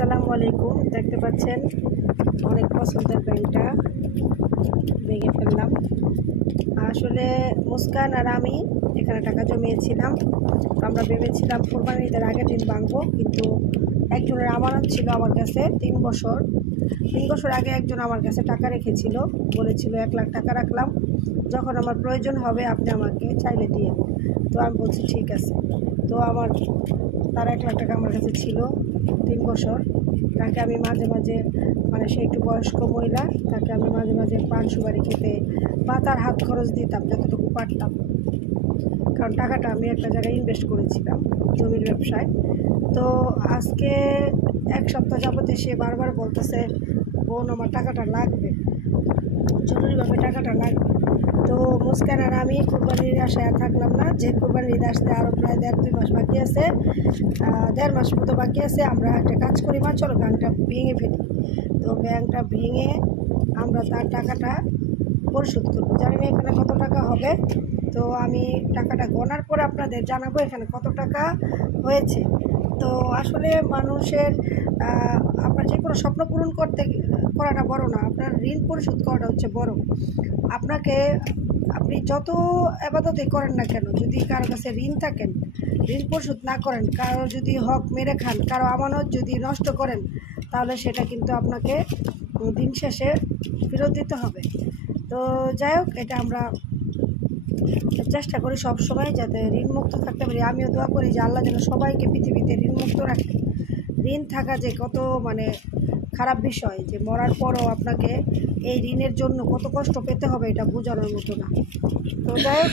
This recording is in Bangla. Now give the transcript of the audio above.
আসসালামু আলাইকুম। দেখতে পাচ্ছেন অনেক পছন্দের ব্যাংকটা ভেঙে ফেললাম। আসলে মুস্কান আর আমি এখানে টাকা জমিয়েছিলাম। তো আমরা ভেবেছিলাম কোরবানির ঈদের আগের দিন ভাঙবো, কিন্তু একজনের আমানত ছিল আমার কাছে 3 বছর আগে একজন আমার কাছে টাকা রেখেছিল, বলেছিল 1 লাখ টাকা রাখলাম, যখন আমার প্রয়োজন হবে আপনি আমাকে চাইলে দিয়ে। তো আমি বলছি ঠিক আছে। তো তার 1 লাখ টাকা আমার কাছে ছিল 3 বছর। তাকে আমি মাঝে মাঝে, মানে সে একটু বয়স্ক মহিলা, তাকে আমি মাঝে মাঝে পান সুপারি খেতে বা তার হাত খরচ দিতাম যতটুকু পারতাম, কারণ টাকাটা আমি একটা জায়গায় ইনভেস্ট করেছিলাম জমির ব্যবসায়। তো আজকে 1 সপ্তাহ যাবতে সে বারবার বলতেছে, বোন আমার টাকাটা লাগবে, জরুরিভাবে টাকাটা লাগবে। তো মুস্কান আর আমি কোরবানির আশায় আর থাকলাম না, যে কোরবানির ঈদ আসতে আরও প্রায় 1.5-2 মাস বাকি আছে, 1.5 মাস মতো বাকি আছে। আমরা একটা কাজ করি, মা চলো ব্যাংকটা ভেঙে ফেলি। তো ব্যাংকটা ভেঙে আমরা তার টাকাটা পরিশোধ করবো। জানি না এখানে কত টাকা হবে, তো আমি টাকাটা গণার পর আপনাদের জানাবো এখানে কত টাকা হয়েছে। তো আসলে মানুষের আপনার যে কোনো স্বপ্ন পূরণ করাটা বড় না, আপনার ঋণ পরিশোধ করাটা হচ্ছে বড়। আপনি যত আবাদতই করেন না কেন, যদি কারো কাছে ঋণ থাকেন, ঋণ পরিশোধ না করেন, কারো যদি হক মেরে খান, কারো আমানত যদি নষ্ট করেন, তাহলে সেটা কিন্তু আপনাকে দিন শেষে ফেরত দিতে হবে। তো যাই হোক, এটা আমরা চেষ্টা করি সব সময় যাতে ঋণমুক্ত থাকতে পারি। আমিও দোয়া করি যে আল্লাহ যেন সবাইকে পৃথিবীতে ঋণমুক্ত রাখে। ঋণ থাকা যে কত খারাপ বিষয়, যে মরার পরও আপনাকে এই ঋণের জন্য কত কষ্ট পেতে হবে, এটা বোঝানোর মতো না। তো যাই হোক।